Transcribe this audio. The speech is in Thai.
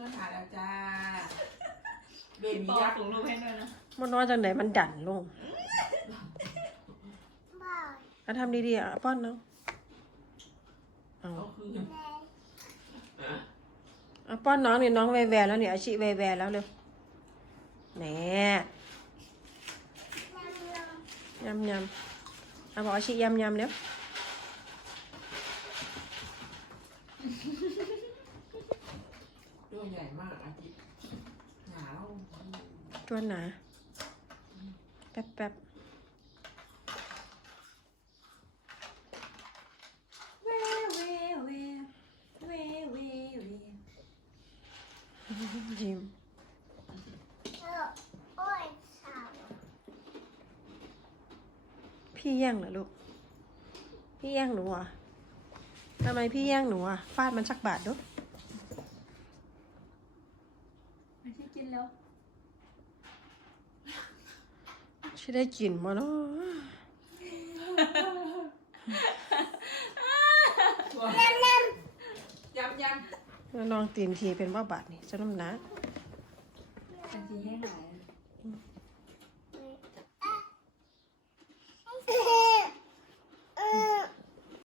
พื่นถ่าแล้วจ้าเบบีปอยักษ์ถุงลมให้ด้วยนะมันน้อยจังไหนมันดันลงอะทำดีๆอะป้อนเนาะเอาอป้อนน้องเนี่ยน้องแวแวแล้วเนี่ยอาชิแวแวแล้วเร็วแหนยำยำเอาบอกอาชียำยำเร็ว ตัวใหญ่มากอาทิตย์หนาแล้วตัวหนาแป๊บแป๊บเวเวเวเวเวเวยิ้มเออโอ้ยสาวพี่แย่งเหรอลูก พี่แย่งหนูเหรอะทำไมพี่แย่งหนูอะ ฟาดมันสักบาทดู ไม่ใช่กินแล้วชิได้กลิ่นมาเนาะตัวน้ำน้ยำยแล้วน้องตีนทีเป็นว่าบาทนี่จะน้ำหนักทันทีให้หาย